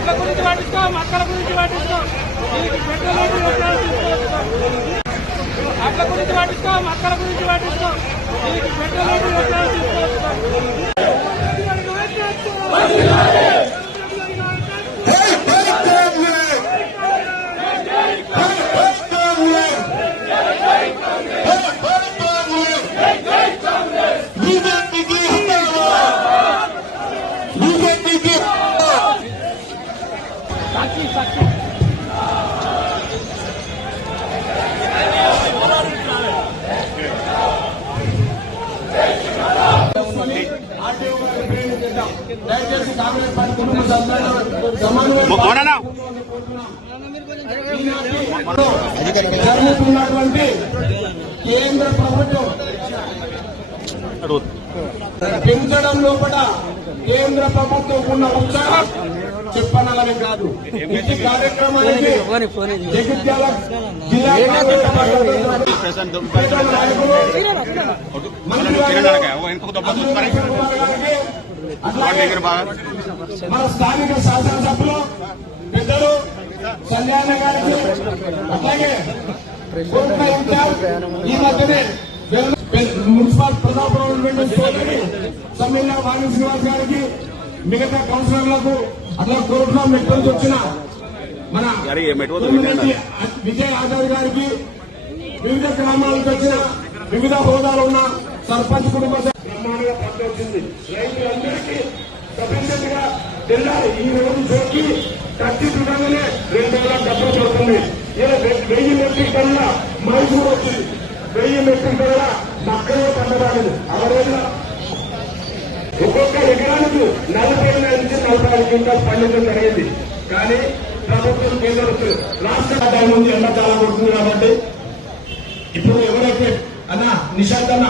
అట్ల గురించి పట్టించుకోం, అక్కల గురించి పట్టించుకోం, అట్ల గురించి పట్టించుకోం, అక్కల గురించి పట్టించుకోం, దయచేసి కాంగ్రెస్ పార్టీ కుటుంబ జరుగుతున్నటువంటి కేంద్ర ప్రభుత్వం పెంచడం లోపల కేంద్ర ప్రభుత్వం ఉన్న ఉత్సాహం చెప్పనలని కాదు. ఈ కార్యక్రమానికి జగిత్యాల జిల్లా మన స్థానిక శాసనసభ్యులు పెద్దలు కళ్యాణ గారికి, అట్లాగే ఈ మధ్యనే మున్సిపల్ ప్రజాప్రభుత్వ సోదరి సమ్మెల వాణి శ్రీనివాస్ గారికి, మిగతా కౌన్సిలర్లకు, అట్లా కోర్టులో మెట్టు వచ్చిన మన విజయ్ ఆచార్య గారికి, వివిధ గ్రామాలకు వచ్చిన వివిధ హోదాలు ఉన్న సర్పంచ్ కుటుంబ బ్రహ్మాండంగా పట్టు వచ్చింది. రైతులందరికీ సఫిషియెంట్ గా తెల్లాలి. ఈ రోజు సోకి కత్తి చూడగానే 2,000 డబ్బులు పడుతుంది. ఇలా 1000 మెట్రిక్ టన్నుల మైసూరు వచ్చింది, 1000 మెట్రిక్ టన్నుల మక్కలో పండరాలేదు. అవరేలా ఒక్కొక్క ఎకరానికి 40 నుంచి 45 క్వింటాల్ పండించడం జరిగింది. కానీ ప్రభుత్వం కేంద్ర రాష్ట్ర ఆదాయం ముందు ఎండ చాలా కొడుతుంది. కాబట్టి ఇప్పుడు ఎవరైతే అన్న నిశాంత్ అన్న